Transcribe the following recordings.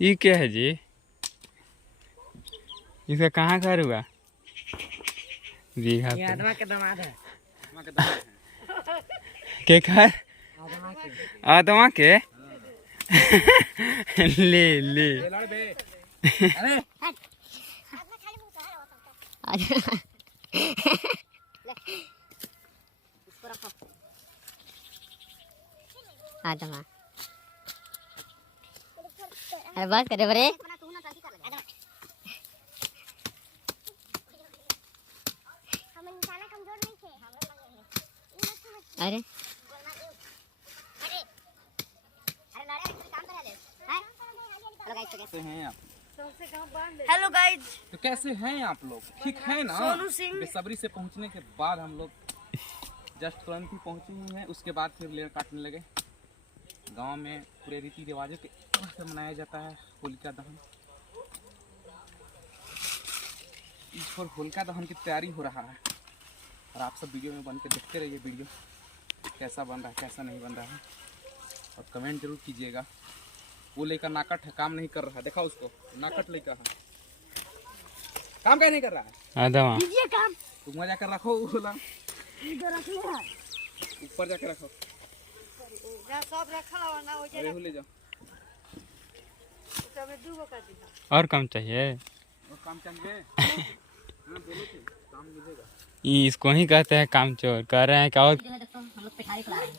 ये क्या है जी? इसका कहाँ घर हुआ? बीघा ये आदमा के दामाद है। के घर? आदमा के? ले ले अरे आदमा अरे बात करे बरे अरे कैसे हैं आप? हेलो गाइज, तो कैसे हैं आप लोग? ठीक है ना? सोनू सिंह। बेसब्री से पहुंचने के बाद हम लोग जस्ट तुरंत ही पहुंचे हुए हैं। उसके बाद फिर लेर काटने लगे। गांव में पूरे रीति रिवाजों के तरह से मनाया जाता है होलिका दहन। इस पर होलिका दहन की तैयारी हो रहा है और आप सब वीडियो में बन के देखते रहिए। वीडियो कैसा बन रहा है, कैसा नहीं बन रहा है, और कमेंट जरूर कीजिएगा। वो लेकर नाकट है, काम नहीं कर रहा है। देखा उसको, नाकट लेकर है, काम क्या नहीं कर रहा है। आदमा कीजिए काम। तुम जाकर रखो वो बोला, इधर रखिए है। ऊपर जाकर रखो। जा सब रखा हो ना, हो अरे जाए वो ले जाओ। सब में दूगो कर दी। और कम चाहिए? और काम चाहिए? हाँ बोलो तो, काम मिलेगा। ये इसको ही कहते हैं काम चोर। कह रहे हैं कि और जो है दोस्तों हम लोग पिठारी खिला रहे हैं,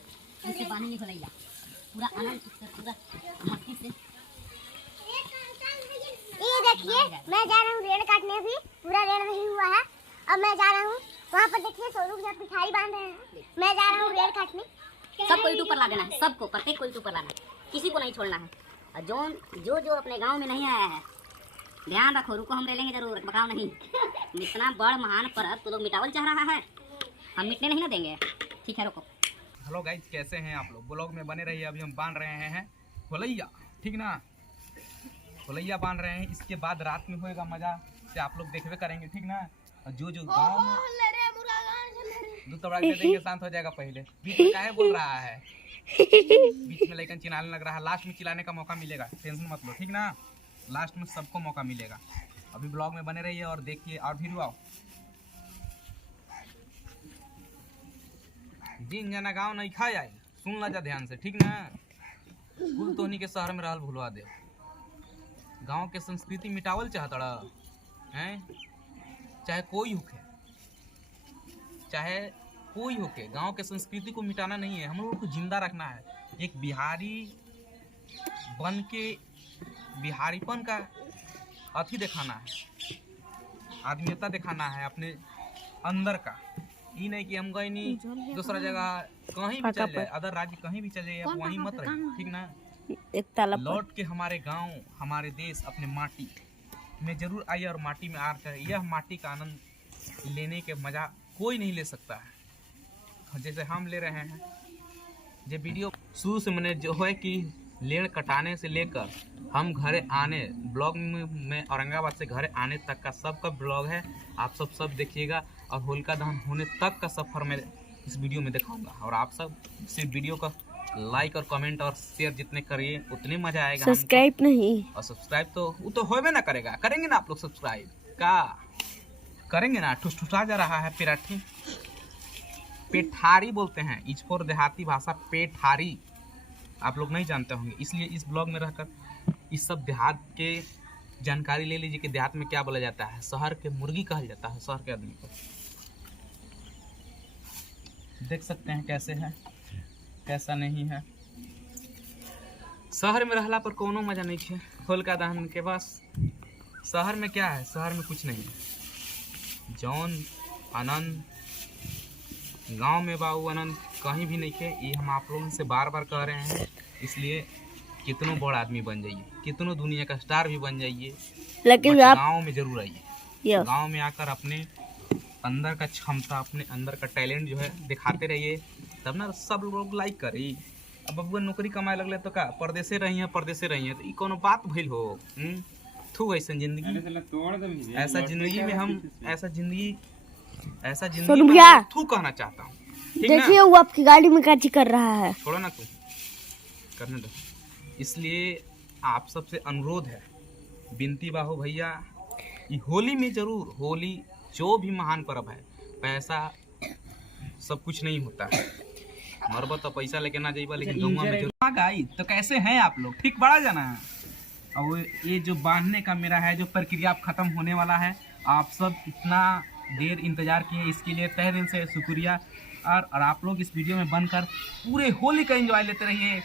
इनसे पानी नहीं खुलैया पूरा आनंद से पूरा मस्ती से। ये देखिए, मैं जा रहा हूँ रेड़ काटने। भी पूरा रेड़ नहीं हुआ है। अब मैं जा रहा हूँ वहाँ पर। देखिए सोनू के साथ पिठारी बांध रहे हैं। मैं जा रहा हूँ रेड़ काटने। सबको यूट्यूब पर ला देना है, सबको, प्रत्येक को यूट्यूब पर लाना है, किसी को नहीं छोड़ना है। और जो अपने गांव में नहीं आया है, ध्यान रखो, रुको हम ले लेंगे जरूर, बकाओ नहीं। इतना बड़ महान पर्व तो लोग मिटावल चाह रहा है, हम मिटने नहीं ना देंगे। ठीक है, रुको। हेलो गाइज, कैसे हैं आप लोग? ब्लॉग में बने रहिए। अभी हम बांध रहे हैं होलैया, ठीक ना? होलैया बांध रहे हैं। इसके बाद रात में होएगा मजा से आप लोग देखबे करेंगे, ठीक ना? और जो गाँव में दूध तबड़ा दे देंगे, शांत हो जाएगा। पहले बीच में काहे बोल रहा है? बीच में लेकिन चिल्लाने लग रहा है। लास्ट में चिल्लाने का मौका मिलेगा, टेंशन मत लो, ठीक ना? लास्ट में सबको मौका मिलेगा। अभी ब्लॉग में बने रहिए और देखिए। और भी आओ दिन जना गाँव नहीं खा जाए, सुन ला जा ध्यान से, ठीक ना? भूल तोहनी के शहर में रहल भूलवा दे। गांव के संस्कृति मिटावल चाहता हैं, चाहे कोई होके गांव के संस्कृति को मिटाना नहीं है, हम लोगों को जिंदा रखना है। एक बिहारी बन के बिहारीपन का अथी दिखाना है, आत्मीयता दिखाना है अपने अंदर का। ये नहीं कि हम गए नहीं दूसरा जगह कहीं भी चले जाए, अदर राज्य कहीं भी चले जाए, वहीं मत रहिए, ठीक ना? लौट के हमारे गांव, हमारे देश, अपने माटी में जरूर आइए और माटी में आकर यह माटी का आनंद लेने के मजा कोई नहीं ले सकता है जैसे हम ले रहे हैं। ये वीडियो शुरू से मैंने जो है कि लेड़ कटाने से लेकर हम घरे आने, ब्लॉग में औरंगाबाद से घरे आने तक का सबका ब्लॉग है। आप सब देखिएगा और होलिका दहन होने तक का सफ़र मैं इस वीडियो में दिखाऊंगा। और आप सब सिर्फ वीडियो का लाइक और कमेंट और शेयर जितने करिए उतने मजा आएगा। सब्सक्राइब नहीं, और सब्सक्राइब तो वो तो होबे ना करेगा, करेंगे ना आप लोग सब्सक्राइब का करेंगे ना? ठुसठुसा जा रहा है पेराठी, पेठारी बोलते हैं। इजपुर देहाती भाषा पेठारी आप लोग नहीं जानते होंगे, इसलिए इस ब्लॉग में रहकर इस सब देहात के जानकारी ले लीजिए कि देहात में क्या बोला जाता है। शहर के मुर्गी कहा जाता है शहर के आदमी को। देख सकते हैं कैसे है, कैसा नहीं है। शहर में रहला पर कोनो मजा नहीं है होलिका दहन के। बस शहर में क्या है, शहर में कुछ नहीं है। जौन आनंद गांव में बाबू आनंद कहीं भी नहीं है। ये हम आप लोगों से बार बार कह रहे हैं, इसलिए कितनों बड़ा आदमी बन जाइए, कितनों दुनिया का स्टार भी बन जाइए, लेकिन आप गाँव में जरूर आइए। गाँव में आकर अपने अंदर का क्षमता, अपने अंदर का टैलेंट जो है दिखाते रहिए, तब ना सब लोग लाइक करी। अब बबुआ नौकरी कमाए लगले तो का परदेसे रही है तो ई कोनो बात भइल हो? थू ऐसा जिंदगी, ऐसा जिंदगी में हम ऐसा जिंदगी थू कहना चाहता हूँ। देखिए वो आपकी गाड़ी में क्या कर रहा है। छोड़ो ना, तू करने दो। इसलिए आप सबसे अनुरोध है, विनती बाहो भैया, ये होली में जरूर, होली जो भी महान पर्व है, पैसा सब कुछ नहीं होता है, मरबा तो पैसा लेके ना जाइबा, लेकिन गौवा में जरूर। गाई तो कैसे हैं आप लोग? ठीक बड़ा जाना है। और ये जो बांधने का मेरा है जो प्रक्रिया खत्म होने वाला है, आप सब इतना देर इंतजार किए, इसके लिए तहे दिल से शुक्रिया। और आप लोग इस वीडियो में बनकर पूरे होली का एंजॉय लेते रहिए।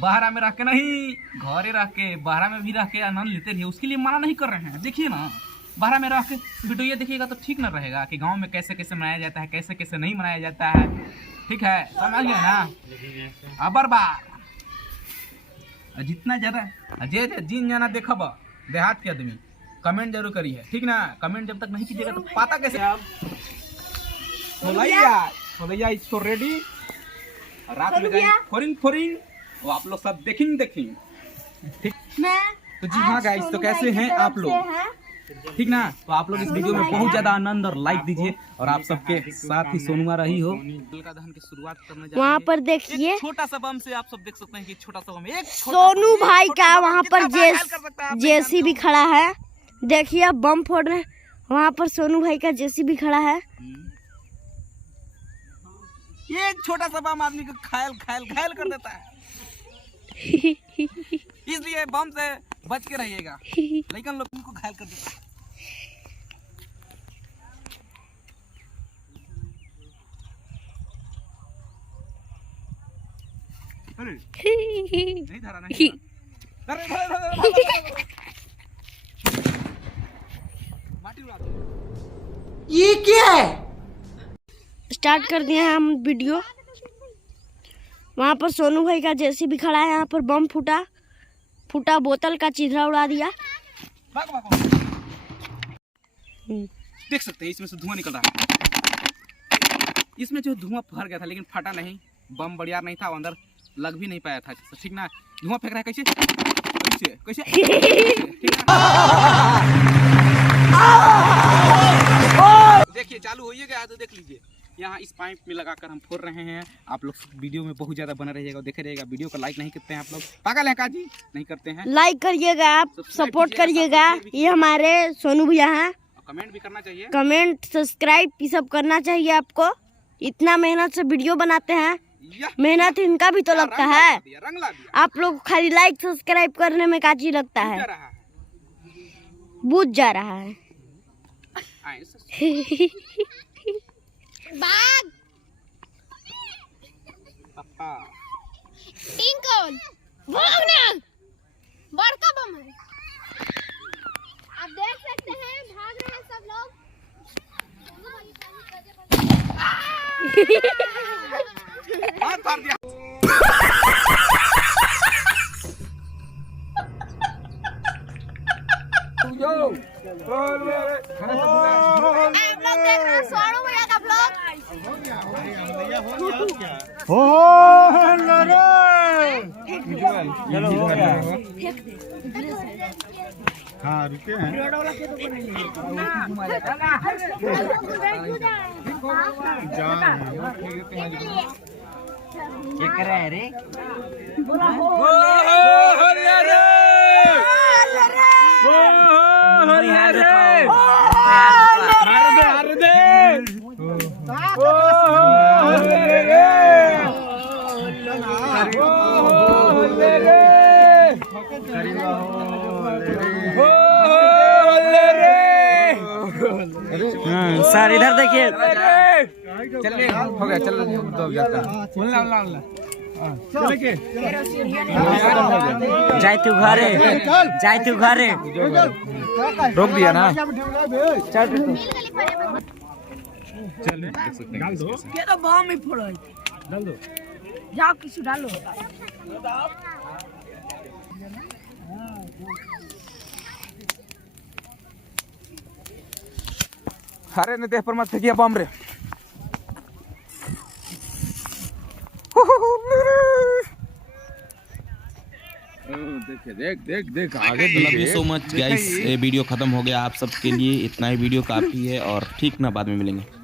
बाहर में रह के नहीं, घरे रह के, बाहर में भी रह के आनंद लेते रहिए, उसके लिए मना नहीं कर रहे हैं। देखिए ना, बाहर में रह के वीडियो देखिएगा तो ठीक न रहेगा कि गांव में कैसे कैसे मनाया जाता है, कैसे कैसे नहीं मनाया जाता है। ठीक है, समझ गए ना? अबर बार जितना ज़्यादा जे जिन जाना देखब देहात के आदमी कमेंट जरूर करिए, ठीक ना? कमेंट जब तक नहीं कीजिएगा तो पता कैसे आप सोलैया इसको रेडी, रात में जाएंगे फोरिंग फोरिंग, वो आप लोग सब देखेंगे। ठीक, तो जी हाँ गाइस, तो कैसे हैं आप लोग? ठीक ना? तो आप लोग इस वीडियो में बहुत ज्यादा आनंद और लाइक दीजिए। और आप सबके साथ ही सोनुआ रही हो का दहन की शुरुआत करने जा रही है। वहाँ पर देखिए छोटा सा बम से आप सब देख सकते हैं कि छोटा सा बम, एक सोनू भाई का वहाँ पर जेसीबी खड़ा है। देखिए बम फोड़ रहे, वहाँ पर सोनू भाई का जेसीबी खड़ा है। एक छोटा सा बम आदमी को घायल कर देता है। इसलिए बम से बच के रहिएगा, लेकिन लोग उनको घायल कर देता है। अरे नहीं धरा, नहीं धरा। माटी उड़ा दो। ये क्या है? स्टार्ट कर दिए हैं हम वीडियो। वहाँ पर सोनू भाई का जेसीबी खड़ा है, यहाँ पर बम फूटा बोतल का चिथड़ा उड़ा दिया। देख सकते हैं इसमें से धुआं निकल रहा है। इसमें जो धुआं फर गया था लेकिन फटा नहीं, बम बढ़िया नहीं था, अंदर लग भी नहीं पाया था। ठीक ना? धुआं फेंक रहा है कैसे कैसे देखिए चालू हो गया तो देख लीजिए। यहाँ इस पाइप में लगाकर हम फोड़ रहे हैं। आप लोग वीडियो में बहुत ज्यादा बना रहिएगा, देखे रहिएगा। वीडियो को लाइक नहीं करते हैं आप लोग, पागल हैं काजी? नहीं करते हैं। लाइक करिएगा, आप सपोर्ट करिएगा। ये हमारे सोनू भैया हैं। कमेंट भी करना चाहिए, कमेंट सब्सक्राइब ये सब करना चाहिए आपको। इतना मेहनत से वीडियो बनाते हैं, मेहनत इनका भी तो लगता है। रंग ला दिया। आप लोग खाली लाइक सब्सक्राइब करने में काची लगता है, बुझ जा रहा है। बाग टिंकल भाग ना, बड़का बम है। आप देख सकते हैं भाग रहे हैं सब लोग। आप लोग देख रहे हैं सोनू भैया का ब्लॉग। हाँ रुके हैं। सर इधर देखिए, चलिए हो गया, चलो दो जाता जाए तू घरे रोक दिया ना। डाल दो, ये तो बम ही फोड़ो, डाल दो। जाओ किसी डालो। अरे ने देह पर मत फेंकिया बम रे। देख आगे। Love you so much guys, ये वीडियो खत्म हो गया। आप सबके लिए इतना ही वीडियो काफी है। और ठीक ना, बाद में मिलेंगे।